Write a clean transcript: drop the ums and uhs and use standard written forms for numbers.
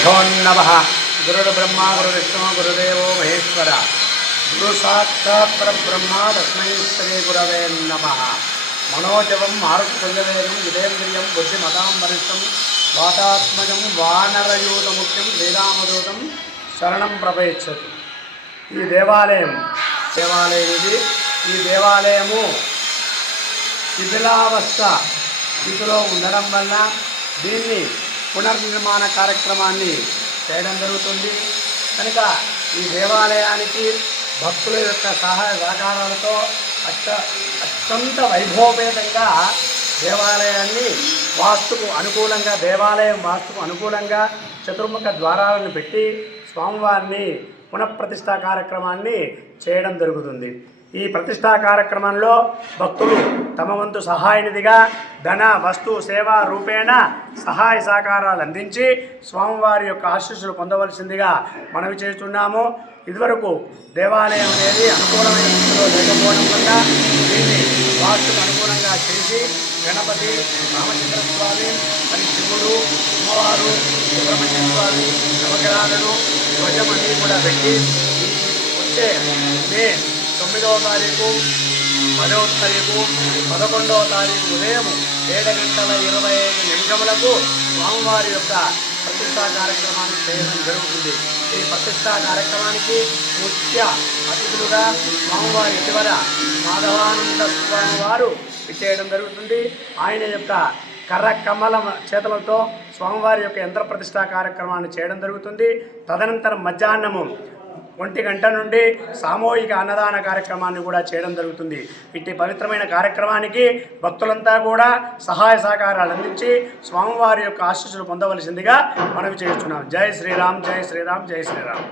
गुरुभ्यो नमः। गुरुर्ब्रह्मा गुरुर्विष्णु गुरुदेवो महेश्वर गुरु साक्षात् परब्रह्म तस्मै श्री गुरवे नमः। मनोजवं मारुतुल्यवेगं जितेन्द्रियं बुद्धिमतां वरिष्ठं वातात्मजं वानरयूतमुख्यं శ్రీరామదూతం శరణం ప్రపయచ్చతి। ఈ దేవాలయం ఇది ఈ దేవాలయము శిథిలావస్థ స్థితిలో ఉండడం వల్ల దీన్ని పునర్నిర్మాణ కార్యక్రమాన్ని చేయడం జరుగుతుంది। కనుక ఈ దేవాలయానికి భక్తుల యొక్క సహాయ సహకారాలతో అత్యంత వైభవపేతంగా దేవాలయాన్ని దేవాలయం వాస్తుకు అనుకూలంగా చతుర్ముఖ ద్వారాలను పెట్టి స్వామివారిని పునఃప్రతిష్ఠా కార్యక్రమాన్ని చేయడం జరుగుతుంది। ఈ ప్రతిష్టా కార్యక్రమంలో భక్తులు తమ వంతు సహాయనిధిగా ధన వస్తు సేవా రూపేణ సహాయ సహకారాలు అందించి స్వామివారి యొక్క ఆశీస్సులు పొందవలసిందిగా మనవి చేస్తున్నాము। ఇదివరకు దేవాలయం అనేది అనుకూలమైన స్థితిలో లేకపోవడం వల్ల దీన్ని వాస్తుకు అనుకూలంగా చేసి గణపతి రామచంద్రస్వామి మరి శివుడు అమ్మవారు సుబ్రహ్మణ్య స్వామి నవగ్రహాలను ధ్వజమన్నీ కూడా పెట్టి వచ్చే మే 9వ తారీఖు 10వ తారీఖు 11వ తారీఖు ఉదయం 7:25 స్వామివారి యొక్క ప్రతిష్టా కార్యక్రమాన్ని చేయడం జరుగుతుంది। ఈ ప్రతిష్టా కార్యక్రమానికి ముఖ్య అతిథులుగా స్వామివారి ఇటీవల మాధవానంద స్వామి వారు చేయడం జరుగుతుంది। ఆయన యొక్క కర్ర చేతులతో స్వామివారి యొక్క యంత్ర ప్రతిష్టా కార్యక్రమాన్ని చేయడం జరుగుతుంది। తదనంతరం మధ్యాహ్నము 1 గంట నుండి సామూహిక అన్నదాన కార్యక్రమాన్ని కూడా చేయడం జరుగుతుంది। ఇట్టి పవిత్రమైన కార్యక్రమానికి భక్తులంతా కూడా సహాయ సహకారాలు అందించి స్వామివారి యొక్క ఆశీస్సులు పొందవలసిందిగా మనవి చేస్తున్నాం। జై శ్రీరామ్ జై శ్రీరామ్ జై శ్రీరామ్।